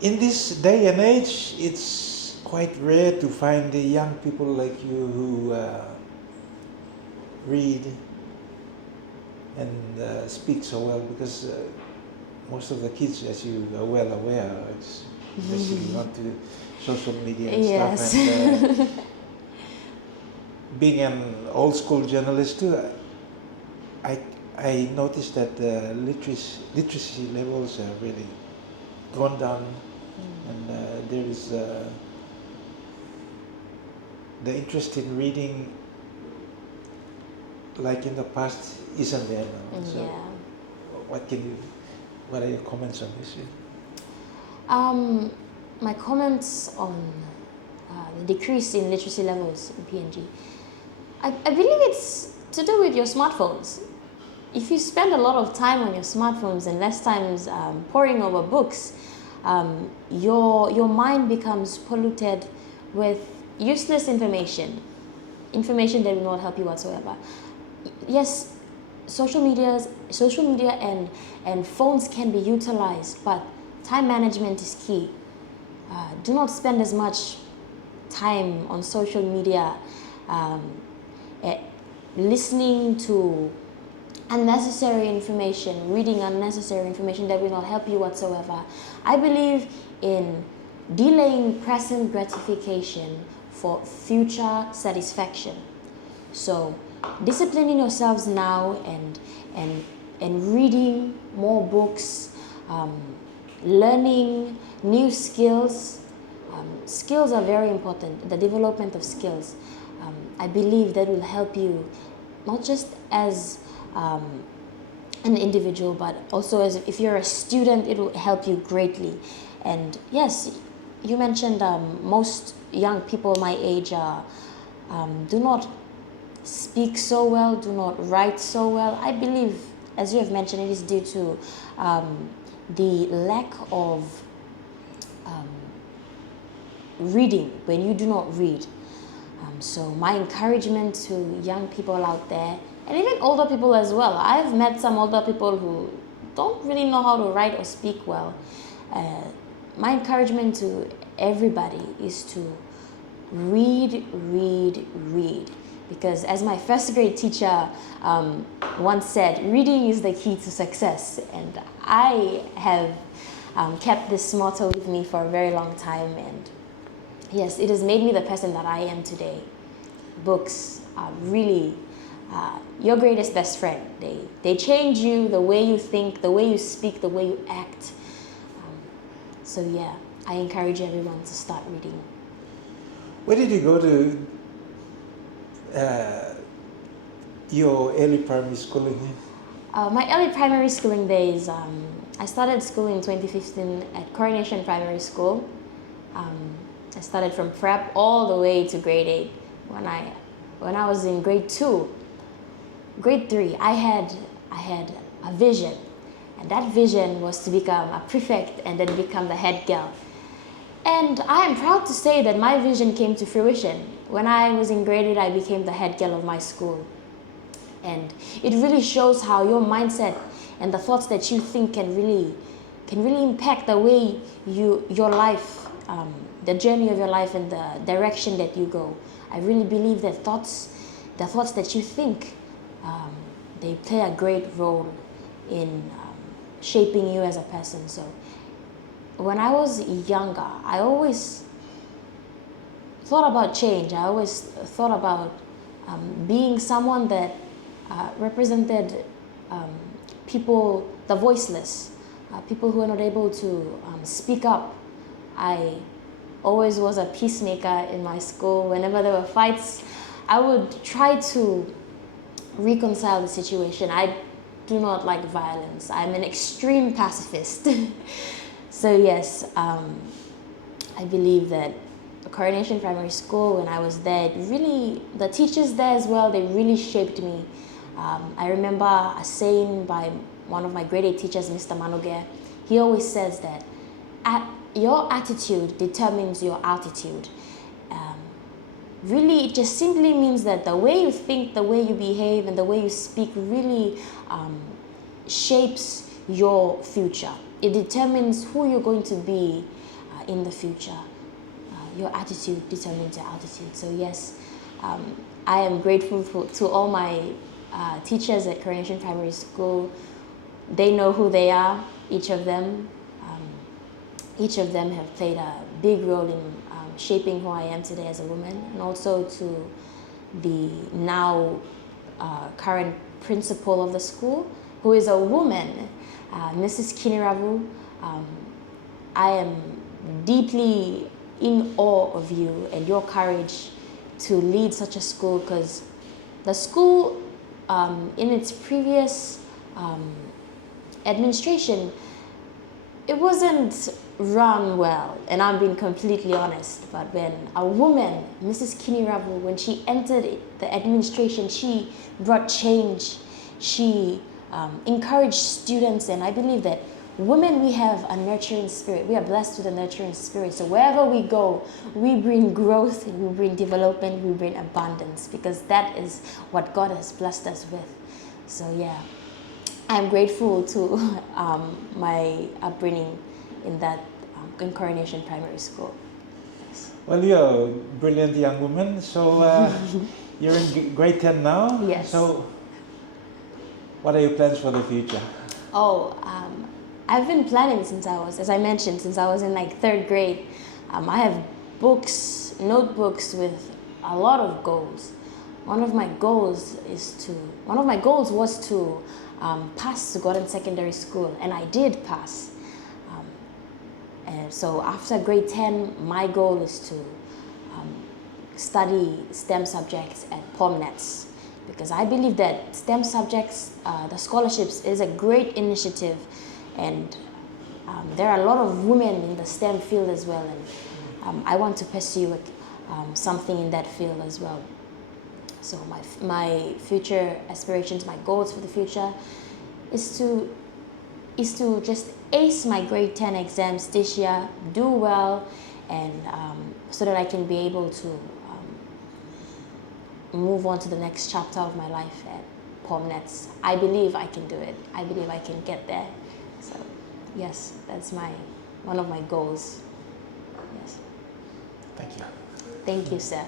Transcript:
in this day and age, it's quite rare to find the young people like you who read and speak so well, because most of the kids, as you are well aware, are basically onto social media and Yes. stuff. And being an old school journalist too, I noticed that the literacy levels are really gone down, and there is the interest in reading, like in the past, isn't there now. So Yeah. what are your comments on this? My comments on the decrease in literacy levels in PNG, I believe it's to do with your smartphones. If you spend a lot of time on your smartphones and less times poring over books, your mind becomes polluted with useless information that will not help you whatsoever. Yes, social media and phones can be utilized, but time management is key. Do not spend as much time on social media listening to unnecessary information, reading unnecessary information that will not help you whatsoever. I believe in delaying present gratification for future satisfaction. So disciplining yourselves now and reading more books, learning new skills. Skills are very important, the development of skills. I believe that will help you not just as an individual, but also as if you're a student, it will help you greatly. And yes, you mentioned most young people my age do not speak so well, do not write so well. I believe, as you have mentioned, it is due to the lack of reading, when you do not read. So my encouragement to young people out there, and even older people as well. I've met some older people who don't really know how to write or speak well. My encouragement to everybody is to read. Because as my first grade teacher once said, reading is the key to success. And I have kept this motto with me for a very long time. And yes, it has made me the person that I am today. Books are really your greatest best friend. They change you, the way you think, the way you speak, the way you act. So yeah, I encourage everyone to start reading. Where did you go to your early primary schooling? My early primary schooling days, I started school in 2015 at Coronation Primary School. I started from prep all the way to grade 8. When I was in grade 2, grade 3, I had a vision, and that vision was to become a prefect and then become the head girl. And I am proud to say that my vision came to fruition. When I was in grade 8, I became the head girl of my school. And it really shows how your mindset and the thoughts that you think can really impact the way your life, the journey of your life and the direction that you go. I really believe that the thoughts that you think, they play a great role in shaping you as a person. So when I was younger, I always thought about change. I always thought about being someone that represented people, the voiceless, people who are not able to speak up. I always was a peacemaker in my school. Whenever there were fights, I would try to reconcile the situation. I do not like violence. I'm an extreme pacifist. So yes, I believe that Coronation Primary School, when I was there, the teachers there as well, they really shaped me. I remember a saying by one of my grade 8 teachers, Mr. Manoge. He always says that your attitude determines your altitude. Really, it just simply means that the way you think, the way you behave, and the way you speak really shapes your future. it determines who you're going to be in the future. Your attitude determines your altitude. So yes, I am grateful to all my teachers at Coronation Primary School. They know who they are, each of them. Each of them have played a big role in shaping who I am today as a woman, and also to the now current principal of the school, who is a woman, Mrs. Kiniravu. I am deeply in awe of you and your courage to lead such a school, because the school in its previous administration, it wasn't run well, and I'm being completely honest. But when a woman, Mrs. Kiniravu, when she entered the administration, she brought change. She encouraged students, and I believe that women, we have a nurturing spirit. We are blessed with a nurturing spirit. So wherever we go, we bring growth, we bring development, we bring abundance, because that is what God has blessed us with. So yeah, I'm grateful to my upbringing in that in Coronation Primary School. Yes. Well, you're a brilliant young woman. So you're in grade 10 now. Yes. So what are your plans for the future? Oh, I've been planning since I was, as I mentioned, since I was in like 3rd grade. I have books, notebooks with a lot of goals. One of my goals was to pass to Gordon Secondary School, and I did pass. And so after grade 10, my goal is to study STEM subjects at PNG, because I believe that STEM subjects, the scholarships, is a great initiative, and there are a lot of women in the STEM field as well, and I want to pursue something in that field as well. So my future aspirations, my goals for the future is to just ace my grade 10 exams this year, do well, and so that I can be able to move on to the next chapter of my life at PNG. I believe I can do it. I believe I can get there. So yes, that's one of my goals. Yes. Thank you. Thank you, sir.